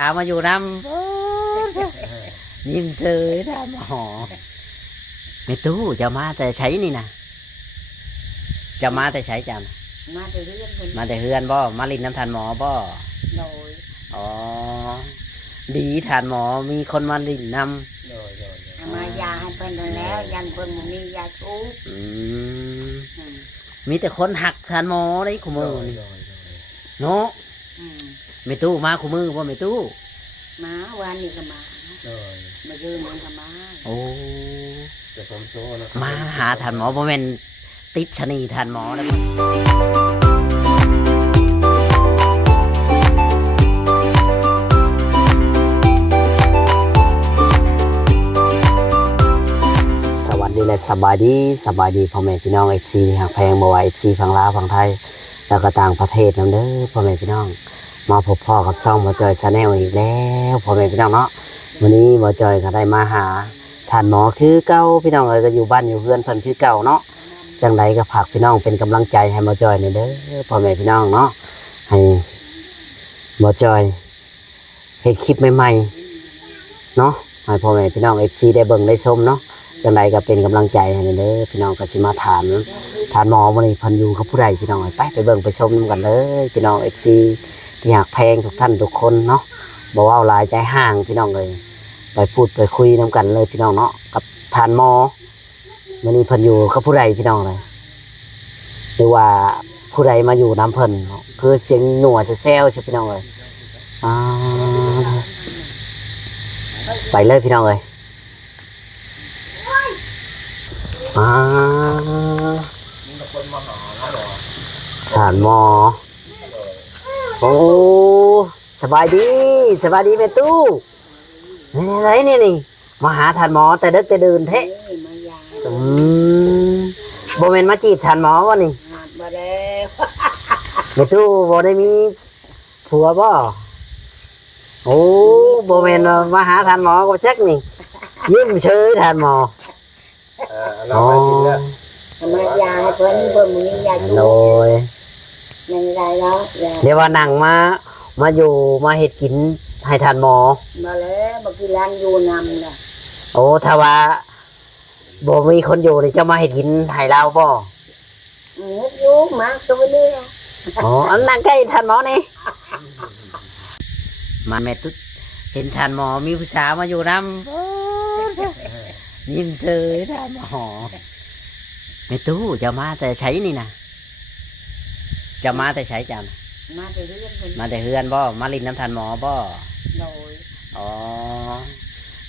ถามมาอยู่น้ำยิ้มเฉยถามหอไม่ตู้จะมาแต่ใช้นี่นะจะมาแต่ใช้จันมาแต่เรื่องคนมาแต่เฮือนบ่มาลินน้ำทานหมอบ่โดยอ๋อดีทานหมอมีคนมาลินนำมายาให้เพิ่นแล้วยันเพิ่นมียาชูมีแต่คนหักทานหมอได้คุมือนี่เนาะไม่ตู้มาคุมือบ่ไม่ตู้มาวันนี้ก็มามายืนมันก็มาโอ้มาหาทานหมอบ่แม่นติดชะนีทานหมอแล้วสวัสดีและสบายดีพ่อแม่พี่น้องFCหากแพงบ่ว่า FC ฝั่งลาวฝั่งไทยแล้วก็ต่างประเทศนำเด้อพ่อแม่พี่น้องมาพบพ่อกับช่องบ่จอยชาแนลอีกแล้วพ่อแม่พี่น้องเนาะวันนี้บ่จอยก็ได้มาหาท่านหมอคือเก่าพี่น้องเอ้ยก็อยู่บ้านอยู่เพื่อนเพิ่นคือเก่าเนาะจังไดก็ฝากพี่น้องเป็นกำลังใจให้บ่จอยนี่เด้อพ่อแม่พี่น้องเนาะให้บ่จอยเฮ็ดคลิปใหม่ๆเนาะให้พ่อแม่พี่น้อง FC ได้เบิ่งได้ชมเนาะจังไดก็เป็นกำลังใจให้เด้อพี่น้องก็สิมาถามท่านหมอวันนี้เพิ่นอยู่กับผู้ใดพี่น้องไปเบิ่งไปชมกันเลยพี่น้อง FC ที่อยากแพงทุกท่านทุกคนเนาะบอกว่าหลายใจห่างพี่น้องเลยไปพูดไปคุยน้ำกันเลยพี่น้องเนาะกับทานหมอวันนี้เพิ่นอยู่กับผู้ใดพี่น้องเลยหรือว่าผู้ใดมาอยู่น้ำเพิ่นคือเสียงหนัวแซวใช่พี่น้องเลยไปเลยพี่น้องเลยทานหมอโอ้สบายดีแม่ตู้นี่มาหาทานหมอแต่ดึกแต่ดื่นเทะบ่แม่นมาจีบทานหมอวะนี่บ่แล้ว แม่ตู้บ่ได้มีผัวบ่โอ้บ่แม่นมาหาทานหมอก็จักนี่ยิ้มเฉยทานหมอเราไปกินแล้วมายาให้เพิ่นมียาชูโดยยังได้แล้วเดี๋ยวว่านั่งมาอยู่มาเฮ็ดกินให้ทานหมอมาแล้วบ่กินร้านอยู่นำล่ะโอ้ถ้าว่าบ่มีคนอยู่นี่จะมาเฮ็ดกินให้เราบ่อยู่มาตัวนี้อ๋ออันนั่งใกล้ทานหมอนี่มาแม่ตุ๊ดเห็นทานหมอมีผู้สาวมาอยู่นำยิ้มเฉยทานหมอแม่ตู้จะมาแต่ใช้นี่นะจะมาแต่ใช้จังมาแต่เฮือนมาแต่เฮือนบ่มาลินน้ำทานหมอบ่โดยอ๋อ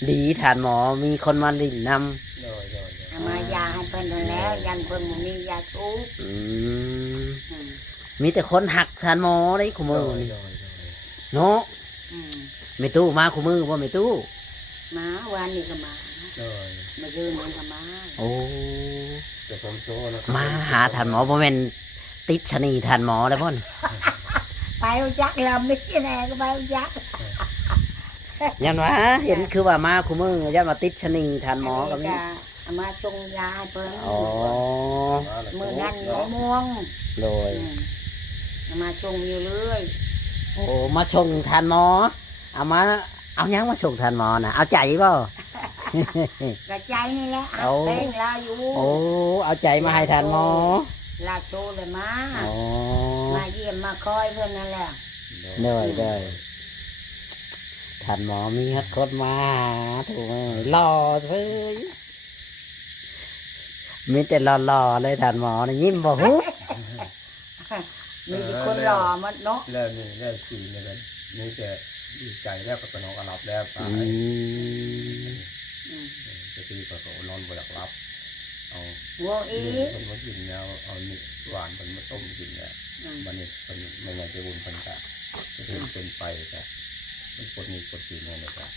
ดีทานหมอมีคนมาลินน้ำมายาให้เพิ่นแล้วยันเพิ่นมียาชูมีแต่คนหักทานหมอได้คุมือนี่เนาะไม่ตู้มาคุมือบ่ไม่ตู้มาวันนี้ก็มามายืนมันก็มาโอ้มาหาทานหมอบ่แม่นติดชะนีทานหมอแล้วพ่นไปจักลำนี่แน่ก็ไปจักยันวะเห็นคือว่ามาคุมือยันมาติดชะนีทานหมอกับนี่มาชงยาเพิ่นอ๋อมือนั่นม่วงโดยมาชงอยู่เรื่อยโอ้มาชงทานหมอเอายังมาชงทานหมอนะเอาใจบ่กระใจนี่แหละเอาเต้งลาอยู่โอ้เอาใจมาให้ทานหมอลาโตเลยมาเยี่ยมมาคอยเพื่อนนั่นแหละเลยทานหมอมีฮัดคดมาถูกไหมหล่อซื้อมีแต่หล่อเลยทานหมอนี่ยิ้มบ่ฮุบมีคนหล่อมันเนาะแล้วสี่เนี่ยนี่จะดีใจแล้วก็นอนหลับแล้วตายจะตีก็นอนบ่หลับรับเอาวัวอีมันมากินแล้วเอาหวานมันมาต้มกินเนี่ยมันนี่มันไม่ไงจะวุ่นพันกะจะเป็นไปแต่มันปวดมีปวดกินเนี่ยนะครับ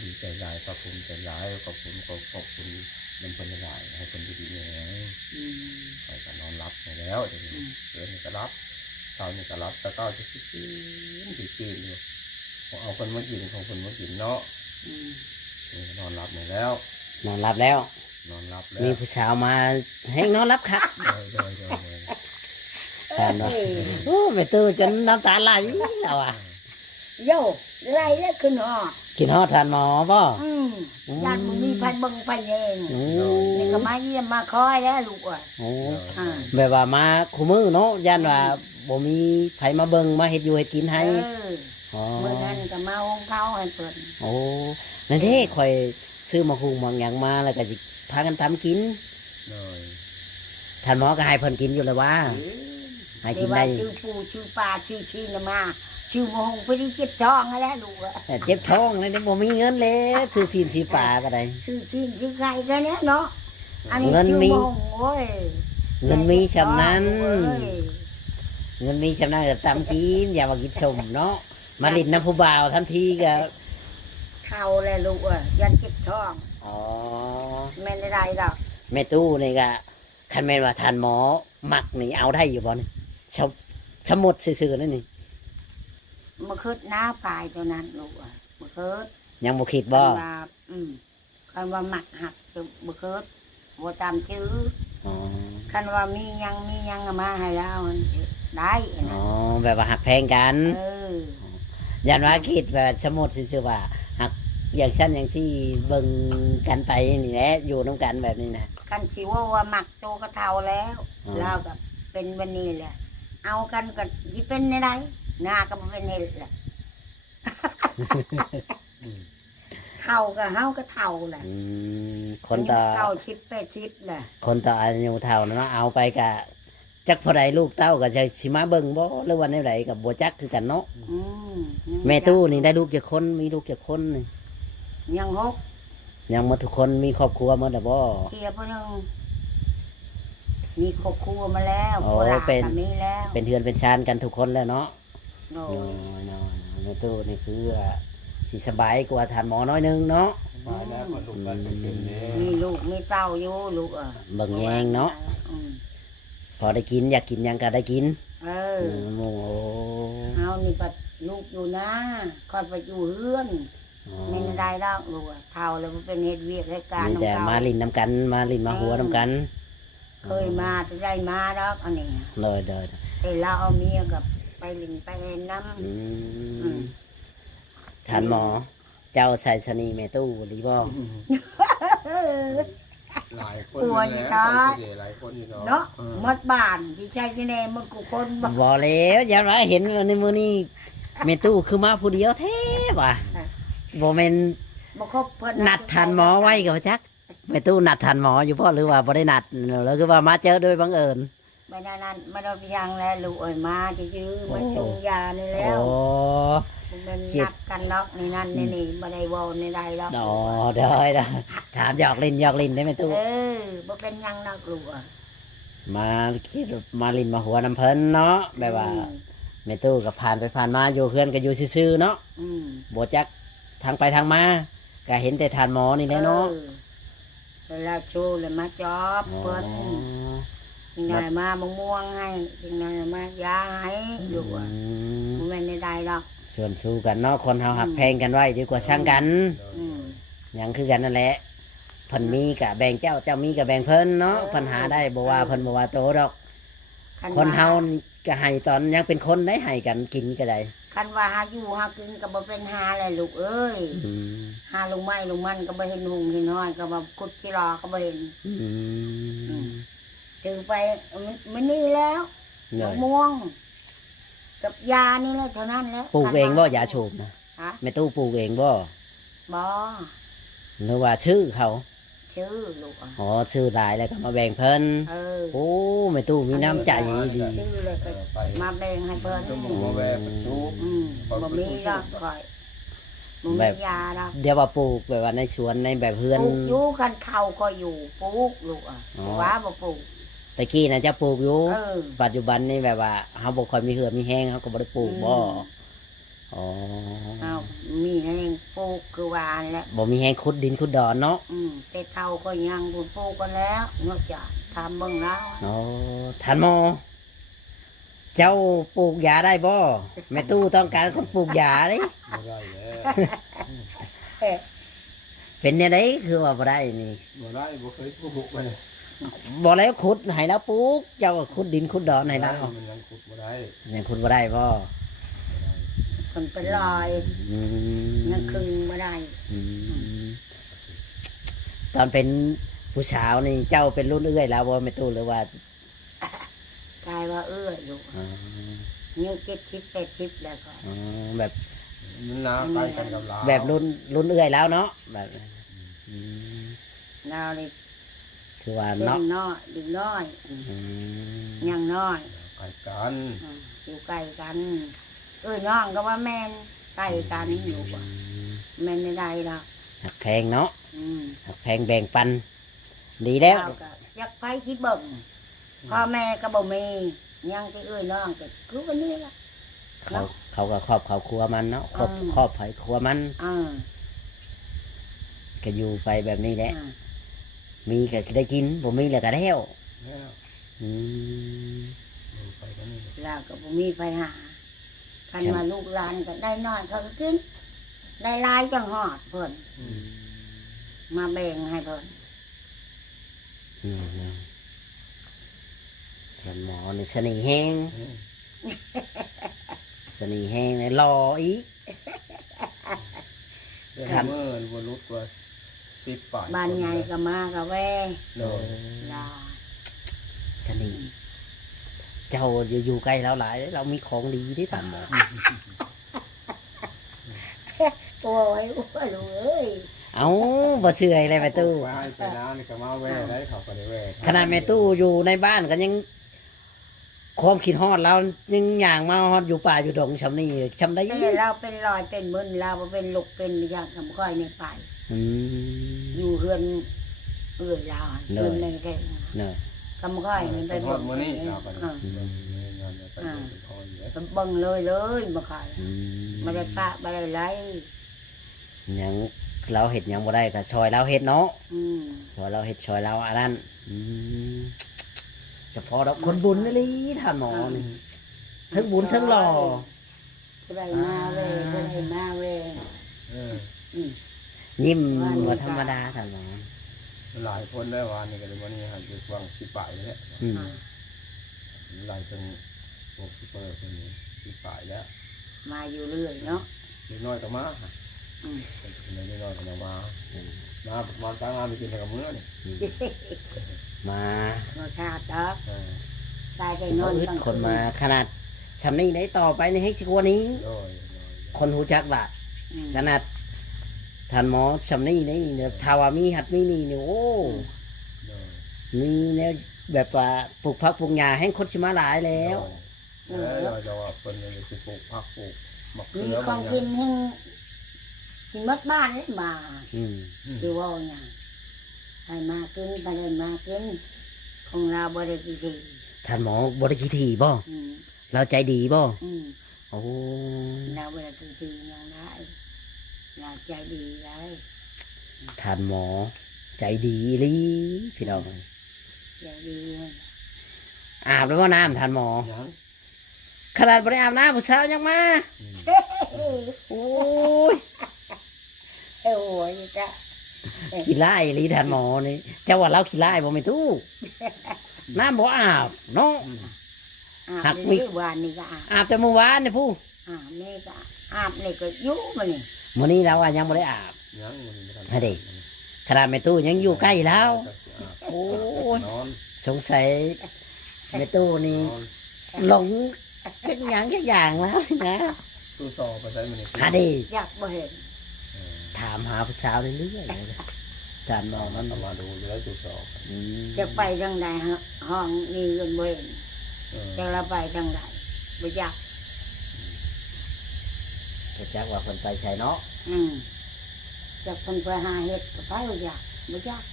ดีใจร้ายขอบคุณใจร้ายขอบคุณมันเป็นร้ายให้คนดีๆเนี่ยไปก็นอนรับไปแล้วเดี๋ยวนี้ก็รับเช้านี่ก็รับแต่ก็จะกินอยู่เอาคนมากินของคนมากินเนาะนอนรับไปแล้วนอนรับแล้วมีผู้สาวมาให้นอนรับครับทานโอ้ไปตู้จนน้ำตาไหลแล้วอ่ะ โย่ไรแล้วขึ้นหอ กินฮอดทานหมอบ่ ญาติมึงมีไผเบิ่งไผเอง โอ้ นี่ก็มาเยี่ยมมาคอยแล้วลูกอ่ะ โอ้ อ่า แบบว่ามาคู่มือเนาะย่านว่าบ่มีไผมาเบิ่งมาเฮ็ดอยู่เฮ็ดกินให้ อ๋อ เมื่อนั้นก็มาองค์เขาให้เปิด โอ้นั่นเด้ข่อยซื้อมาหุงบางอย่างมาแล้วก็สิพากันทำกิน เลย ท่านหมอก็ให้เพิ่นกินอยู่แล้วว่าให้กินได้ ชื่อปูชื่อปลาชื่อชีนมาชื่อโมงไปที่เจ็บท้องแล้วลูกอ่ะ แต่เจ็บท้องเลยบ่มีเงินเลยซื้อซีนสีฟ้าก็ได้ ชื่อชีนชื่อใครกันเนี้ยเนาะอันนี้ เงิน ชื่อ มี โมงโอ้ย เงินมีชำนั้น เอ้ย เงินมีชำนาญก็ตำกินอย่ามากินชมเนาะมาลิ้นน้ำผู้บ่าวทันทีก็ เข้าเลยลูกอ่ะยันเจ็บท้อง อ๋อ ไม่ได้ไรดอก แม่ตู้นี่ก็คันแม่นว่าทานหมอหมักนี่เอาได้อยู่บ่นี่ชะมดซื่อๆนั่นนี่ มาคืดหน้าปลายตัวนั้นลูกอ่ะมาคืด ยังบ่คิดบ่ คันว่าหมักหักจะมาคืดบัตามชื่อ อ๋อ คันว่ามียังเอามาให้เรามันได้ อ๋ นะ อแบบว่าหักแพงกัน เออ ยันว่าคิดแบบสมมติซื่อๆว่าหักอย่างชั้นอย่างที่เบิ่งกันไปนี่แหละอยู่น้ำกันแบบนี้นะ คันสิว่าหมักโตก็เท่าแล้ว อ๋อ เรากับเป็นวันนี้แหละเอากันก็ยิ่เป็นในไรหน้าก็บ่เป็นเห็ดแหละ เท่าก็เฮาก็เท่าแหละ อืมคนต่อ เก้าชิด80แหละ คนต่ออายุเท่านั้นเนาะเอาไปกะจักพอใดลูกเต้าก็จะสิมาเบิ่งบ่หรือว่าแนวใดกับบ่จักคือกันเนาะ อืม แม่ตู้นี่ได้ลูกจักคนมีลูกจักคนนี่ ยังหก ยังหมาทุกคนมีครอบครัวหมดแล้วบ่ เคลียร์พวกนึงมีครอบครัวมาแล้ว โอ้ โบราณ เป็น ก็มีแล้ว เป็นเฮือนเป็นชานกันทุกคนแล้วเนาะ โอ้ น้อยๆแม่ตู้นี่คือสิสบายกว่าทานหมอน้อยนึงเนาะ มาแล้วก็ลุกกันเป็นนี้ มีลูกมีเต้าอยู่ลูกเบิ่งแยงเนาะ อืม พอได้กินอยากกินหยังก็ได้กิน เออ โอ้โห เอานี่ปัดลูกอยู่นะคอยไปอยู่เฮือนไม่ได้ดอกลูกอะเท่าแล้วมันเป็นเหตุเวียกเหตุการณ์ มี ของ แต่ เขา มาลินน้ำกันมาลินมาหัวน้ำกัน เคยมาจะได้มาดอกอันนี้ เลยเดิน แต่เราเอาเมียกับไปลินไปเล่นน้ำ อืม ทานหมอ เจ้าใส่ชะนีเมตู้หรือบ่ หลายคน กลัวอีก แล้ ค่ะ วหลายคนอยู่ เนาะหมดบ้านที่ใจจะแน่มึงกูคนบ่ บ่แล้วอย่าว่าเห็นในมือนี้เมตู้คือมาผู้เดียวแท้ว่ะบ่แม่น บ่ครบเพิ่น นัดทานหมอไว้ก็จักเมตู้นัดทานหมออยู่พ่อหรือว่าบ่ได้นัดแล้วคือว่ามาเจอโดยบังเอิญ ไม่ได้นั่นไม่ได้ไปยังแล้วลูกเอ้ยมาจะยื้อมาชงยานี่แล้ว โอ้ มันนัดกันล็อกในนั่นในนี่บ่ได้เว้าในใดล็อก ดอได้ถามหยอกเล่นได้ไหมตู้ เออบ่เป็นหยังนักลูกอ่ะ มาคิดมาลินมาหัวน้ำเพิ่นเนาะแบบว่าแม่ตู้กับผ่านไปผ่านมาอยู่เพื่อนก็อยู่ซื่อๆเนาะ อืม บ่จักทางไปทางมาก็เห็นแต่ทานหมอนี่แหละเนาะ เวลาโชว์เลยมาจอบเพิ่นสิ่งไหนมามะม่วงให้สิ่งไหนมายาให้ลูกอ่ะบ่แม่นในใดดอก ส่วนสู้กันเนาะคนเฮาหักแพงกันไว้ดีกว่าช่างกัน อืม หยังคือกันนั่นแหละเพิ่นมีกะแบ่งเจ้ามีกะแบ่งเพิ่นเนาะปัญหาได้บ่ว่าเพิ่นบ่ว่าโตดอก คนเฮาก็ให้ตอนยังเป็นคนได้ให้กันกินก็ได้ คันว่าหาอยู่หากินก็บ่เป็นหาแหละลูกเอ้ย อืม หาลุงไม้ลุงมันก็บ่เห็นหุงเห็นน้อยก็บ่กุดขี้รอก็บ่เห็น อืม ถือไปมันนี่แล้ว เล มะ ย ม่วง กับยานี่แหละเท่านั้นแหล้ว ปลูกเองบ่ยาสูบนะ ฮะ แม่ตู้ปลูกเองบ่ บ่ หรือว่าชื่อเขา ชื่อลูกอ่ะ อ๋อชื่อหลายแล้วก็มาแบ่งเพิ่น เออ โอ้แม่ตู้มีน้ำใจดี ชื่อเลยก็ ไป มาแบ่งให้เพิ่น ต้องบอกว่าแวะประตู บ่มีดอกข่อยบ่มียาดอก เดี๋ยวว่าปลูกแบบว่าในสวนในแบบเพื่อน ปลูกอยู่คันเข้าก็อยู่ปลูกลูกอ่ะ อ๋อ ว่าบ่ปลูก ตะกี้นะจะปลูกอยู่ เออ ปัจจุบันนี่แบบว่าเฮาบ่ค่อยมีเหือมีแห้งเฮาก็บ่ได้ปลูกบ่ อืม อ๋อ เอามีให้ปลูกคือว่าอันแหละ บ่มีแห้งขุดดินขุดดอนเนาะ แต่เท่าก็ยังปลูกกันแล้วนอกจากทำเบิ่งแล้ว อ๋อท่านหมอเจ้าปลูกยาได้บ่แม่ตู้ต้องการคนปลูกยาเด้ ไม่ได้แล้ว เป็นแนวใดคือว่าบ่ได้นี่ บ่ได้บ่เคยปลูกไปเลย บ่แล้วขุดให้แล้วปลูกเจ้าก็ขุดดินขุดดอนให้แล้ว มันยังขุดบ่ได้ ยังขุดบ่ได้บ่ บ คนเป็นลอย อืม ยังคึงไม่ได้ อืมตอนเป็นผู้สาวนี่เจ้าเป็นรุ่นเอื้อยแล้วบ่แม่ตู้หรือว่า กลายว่าอยู่ อ๋อ นิ้ว70 80แล้วก็ อ๋อแบบ มันนาใกล้กันกับเรา แบบรุ่นเอื้อยแล้วเนาะแบบอืม เราเลย คือว่า เส้น เนาะ น้อยดึงน้อย อืม ยังน้อย ใกล้กัน อยู่ใกล้กันน้องก็ว่าแม่นใกล้กันอยู่ว่าแม่นไม่ได้หรอก หักแพงเนาะ อืม หักแพงแบ่งปัน ดีแล้ว เราก็อยากไปสิเบิ่งพ่อแม่ก็บ่มียังที่น้องก็คือวันนี้ล่ะ เขาก็ครอบครัวมันเนาะครอบ อืม ครอบครัวมัน อ่า ก็อยู่ไปแบบนี้แหละ อ่า มีก็ได้กินบ่มีแล้วก็แล้ว แล้ว อืม อยู่ไปกันนี่ เราก็บ่มีไปหาคันมาลูกหลานก็ได้น้อยเขาก็กินได้หลายจังฮอดเพิ่นมาแบ่งให้เพิ่น อืมส่วนหมอนี่สนิทแห้งสนิทแห้งเลยรออีก เรื่อง ครับ เมื่อบนรถกว่า10 ป่าย บ้านใหญ่ก็มาก็แว่ เลย ลา สนิทเจ้าอยู่ใกล้เราหลาย เรามีของดีที่ทำหมอ โอ้ยลูกเอ้ย เอาบ่เชื่อเลยแม่ตู้ ไปให้ไปน้านี่ก็มาแว่ได้เขาก็ได้แว่ ขนาดแม่ตู้อยู่ในบ้านก็ยังความคิดฮอดเรายังย่างมาฮอดอยู่ป่าอยู่ดงชำนี่ชำได้ แต่เราเป็นรอยเป็นมึนเราบ่เป็นลูกเป็นอย่างคำค่อยในไป อืม อยู่เฮือนเรา เน เฮื อะ อนในแก่ เนอะ คำค่อยมัน ไป เป็น ฮอดมื้อนี้เราก็ อ่า งานไปเป็นพรอยู่ เบิ่งเลยมาขาย อืม มาได้ปะมาได้ไร ยังเราเห็ดหยังบ่ได้ก็ชอยเราเห็ดเนาะ อืม ชอยเราเห็ดชอยเราอันนั้นอืมเฉพาะเราคนบุญนี่ลีท่านหมอนี่ทั้งบุญทั้งหล่อ ผู้ใดมาเว้ผู้ใดมาเว้ เออ อืม ยิ้มบ่ธรรมดาท่านหมอ หลายคนได้วานนี่ก็เลยวันนี้หันไปฟัง10 ป่ายแล้ว อืม อ่า หลายเป็นพวกซุปเปอร์คนนี้10 ป่ายแล้ว มาอยู่เรื่อยเนาะ เล็กน้อยก็มา อืม เป็นเล็กน้อยก็มามาตั้งงานไปกินกับมื้อนี่ มา มาชาตอก เออ ตายใจน เขา อน อึด ตั้ง คนมาขนาดชำนี้ได้ต่อไปในเฮกซิกว่านี้ โดย คนหูจักละ อืม ขนาดท่านหมอชำนี้นี่เนี่ยทาว่ามีหัดมีนี่เนี่ยโอ้ โดย มีเนี่ยแบบว่าปลูกพักปลูกหญ้าให้คนชิมาหลายแล้ว เราจะว่าเป็นสิปลูกผักปลูกมะเขื มี อ ของกินให้สิหมดบ้านเลยมา อืม ดูว่าอย่างไปมากินไปเลยมากินของเราบริสุทธิ์ ท่านหมอบริคิทีบ่ อืม เราใจดีบ่ อืม โอ้ เราบริสุทธิ์อย่างไรเราใจดีไร ท่านหมอ ใจดีลีพี่น้อง ใจดี อาบแล้วว่าน้ำท่านหมอ ยัง ขนาดบริอาบน้ำผู้สาวยังมาโอ้ย โอ้ยจ้ะ ขี้ไล่ลีท่านหมอนี่เจ้าว่าเราขี้ไล่บ่ไม่ตู้น้ำบ่อาบเนาะ หั อา ก บ มิ นี่วันนี้ก็อาบ อาบแต่เมื่อวานนี่ผู้ อาบนี่ก็อาบนี่ก็ยุ่มันนี่ มื้อนี้เราว่ายังบ่ได้อาบ ยังมันไม่ทัน ให้ดิ ขนาดแม่ตู้ยังอยู่ใกล้แล้ว โอ้ย นอน สงสัยแม่ตู้นี่ นอน หลงจักอย่างจักอย่างแล้วนะ ตู้ซอไปใช้มัน หาดี อยากบ่เห็น ถามหาผู้สาวเรื่อยๆเลยถามน้อง มั มัน น มาดูอยู่แล้วตู้ซอ อืม จะไปทางใดฮะห้องนี่เงินบ่เห็นจะเราไปทางใดบ่อยาก ก็จักว่าคนไปใช่เนาะ อืมจากคนไปหาเห็ดก็ไปบ่อยากบ่อยาก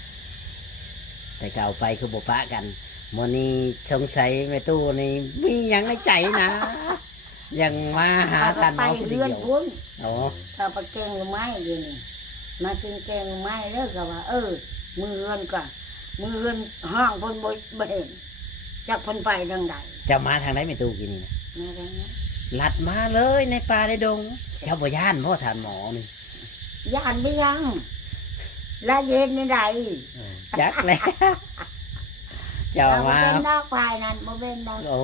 แต่เก่าไปคือบ่ปะกันมื้อนี้สงสัยแม่ตู้นี่มีหยังในใจนะยังมาหาท่านห ไป มอคนเดี เรื่ ย อน ว พุ่น โอ้ ถ้าไปแกงหรือไม้เดี๋ยวนี้มากินแกงหรือไม้แล้วก็ว่า มือเรือนก่อนมือเรือนห้องพุ่นบ่เห็นจากพุ่นไปทางใด เจ้ามาทางไหนแม่ตู้กินนี่นะ มาทางนี้ ลัดมาเลยในป่าในดงเจ้าบ่ย่านพ่อท่านหมอนี่ ย่านไม่ยังละเย็นในใด จักแล้วเจ้า เราบ่ มา เป็นดอกควายนั่นบ่เป็นดอก โอ้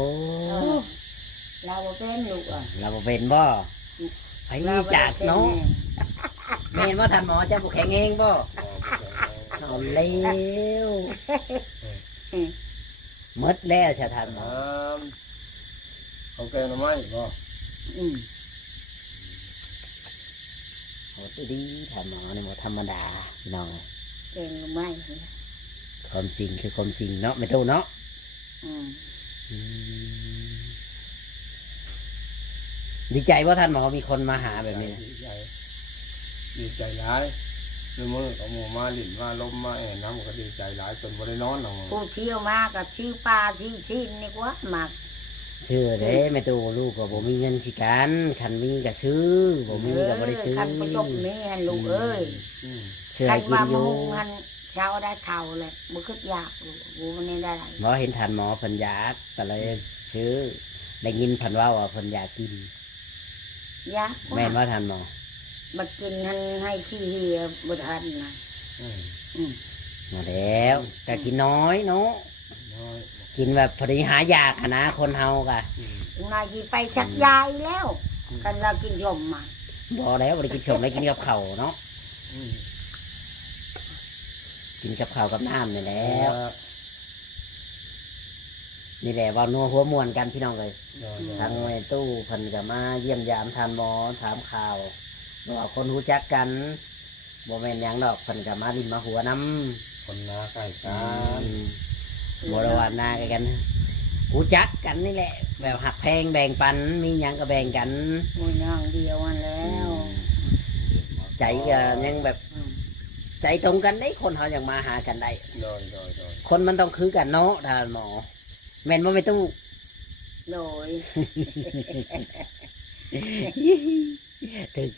เราบ่เป็นลูกอ่ะ เราบ่เป็นบ่ ไปจากเนาะแม่นว่าท่านหมอเจ้าบุแข็งเองบ่เอาเร็วหมดแล้วใช่ท่านหมอ เขาแกงหน่อไม้บ่ โหดีท่านหมอนี่หมอธรรมดาพี่น้อง เก่งไม่ ความจริงคือความจริงเนาะไม่ตู้เนาะดีใจว่าท่านหมอมีคนมาหาแบบนี้นะ ดีใจร้ายเมื่อเอาหมูมาหลินมาลมมาแอนน้ำก็ดีใจร้ายจนบ่ได้นอนหรอก ผู้เที่ยวมากกับชื่อปลาชื่อชิ้นนี่กว่าหมัก ชื่อเด้ไม่ตู้ลูกก็บ่มีเงินคือกันคันมีก็ซื้อบ่มีก็บ่ได้ซื้อ คันประจบนี้ฮันลูกเอ้ย ชื่อ คั ให้ น กิน ว่า อ มึ ยู่ งฮันเช้าได้เท่าเลยบ่คิดอยากลูกกูมันนี่ได้ หมอเห็นท่านหมอเพิ่นอยากก็เลยซื้อได้ยินเพิ่นว่าเพิ่นอยากกิน อยาก แม่นว่าท่านหมอ มากินฮันให้ขี้เหียบ่ทันนะ มาแล้วก็กินน้อยเนาะกินแบบพอดีหายากอะนะคนเฮากะ นายที่ไปชักยายแล้วกันเรากินยมมา บ่แล้วบ่ได้กินชมได้กินกับข้าวเนาะกินกับข้าวกับน้ำนี่แหล้วนี่แหละเว่านัวหัวม่วนกันพี่น้องเลยทางในตู้เพิ่นก็มาเยี่ยมยามทานหมอถามข่าวว่าคนรู้จักกันบ่แม่นหยังดอกเพิ่นก็มาลิ้นมาหัวน้ำ คนนาใกล้กัน บ่ได้ว่าหน้ากันรู้จักกันนี่แหละ แบบหักแพงแบ่งปันมีหยังก็แบ่งกัน มูน้องเดียวมันแล้ว ใจก็ยังแบบใจตรงกันได้คนเขาอยากมาหากันได้ โดย คนมันต้องคือกันเนาะท่านหมอแม่นบ่ไม่ตู้ โดย ถึก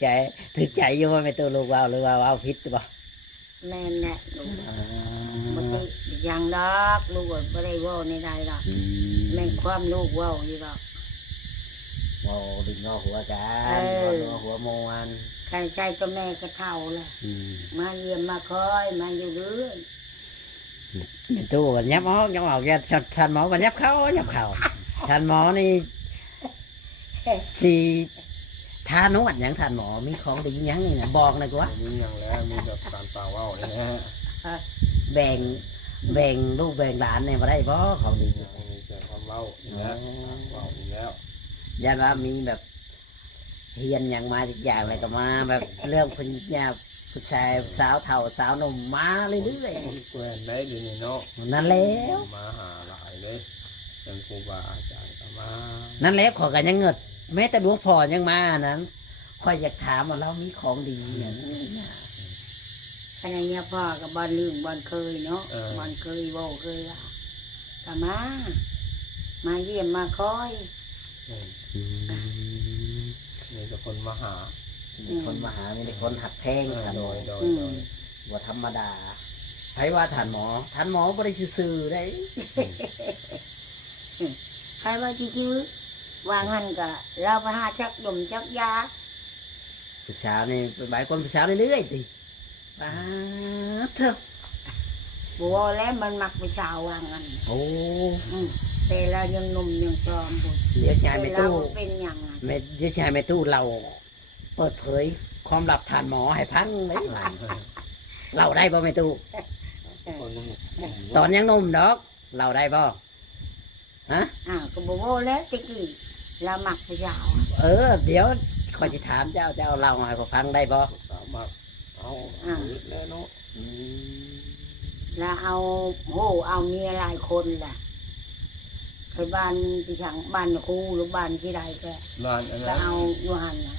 ใจอยู่ว่าไม่ตู้ลูกว่าวหรือว่าว่าวพิษหรือเปล่า แม่นแหละลูกบ่ได้ยังดอกลูกบ่ได้เว้าในใดดอกแม่นความลูกเว้าอยู่ดอก ว่าวดึงงอหัวกัน เออ งอหัวมวน ใครใช้ก็แม่ก็เท่าเลยมาเยี่ยมมาคอยมาอยู่เรื่อย ไม่ตู้กันยับออกแกท่านหมอกันยับเข้าท่านหมอนี่สีทานวดอย่างท่านหมอมีของดีหยังนี่นะบอกหน่อยกว่า มีอย่างแล้วมีแบบการเปล่าว่าวนี่นะ แบ่งลูกแบ่งหลานเนี่ยมาได้บ่ของดี มีแต่ความเล่าอีกแล้วว่าวอีกแล้ว ยันว่ามีแบบเฮียนอย่างมาอีกอย่างอะไรก็มาแบบเรื่องผู้หญิงผู้ชายสาวเฒ่าสาวหนุ่มมาเรื่อย เพื่อนได้ดีนี่เนาะ ๆนั่นแล้ว มาหาหลายเลยเป็นครูบาอาจารย์ก็มา นั่นแล้วขอกันยังเงิดแม้แต่หลวงพ่อยังมานั้นค่อยอยากถามว่าเรามีของดีอย่างนี้นะ ขณะนี้พ่อกับบอลลืมบอลเคยเนาะบอลเคยเว้าเคยว่าก็มาเยี่ยมมาคอย มีแต่คนมาหา มีคนมาหามีแต่คนหักแพงท่านหมอ โดย ว่าธรรมดาไผว่าท่านหมอบ่ได้ซื่อๆได้ ใครว่าจื้อๆวางหันก็เราไปหาชักดมชักยา ผู้สาวนี่เป็นใบคนผู้สาวเรื่อยๆติป้าเถอะ บัวแล้วมันมักผู้ชาววางหัน โอ้ แต่เรายังหนุ่มยังจอมบุญ เดี๋ยวชาย แต่ ไม่ เรา ตู้ เป็นอย่างนั้น เดี๋ยวชายไม่ตู้เราเปิดเผยความลับท่านหมอให้พังเลยเราได้บ่ไม่ตู้ตอนยังหนุ่มดอกเราได้บ่ฮะ ก็บัวแล้วตะกี้เรามักผู้ชาว เดี๋ยวขอยจะถามเจ้าเราให้ผมฟังได้บ่ สามารถเอาแล้วเนาะ แล้วเอาเมียหลายคนล่ะเคยบ้านพี่ช่างบ้านครูหรือบ้านที่ใดก็ ร้านอัน ก็ นั้น เอาอยู่หันนะ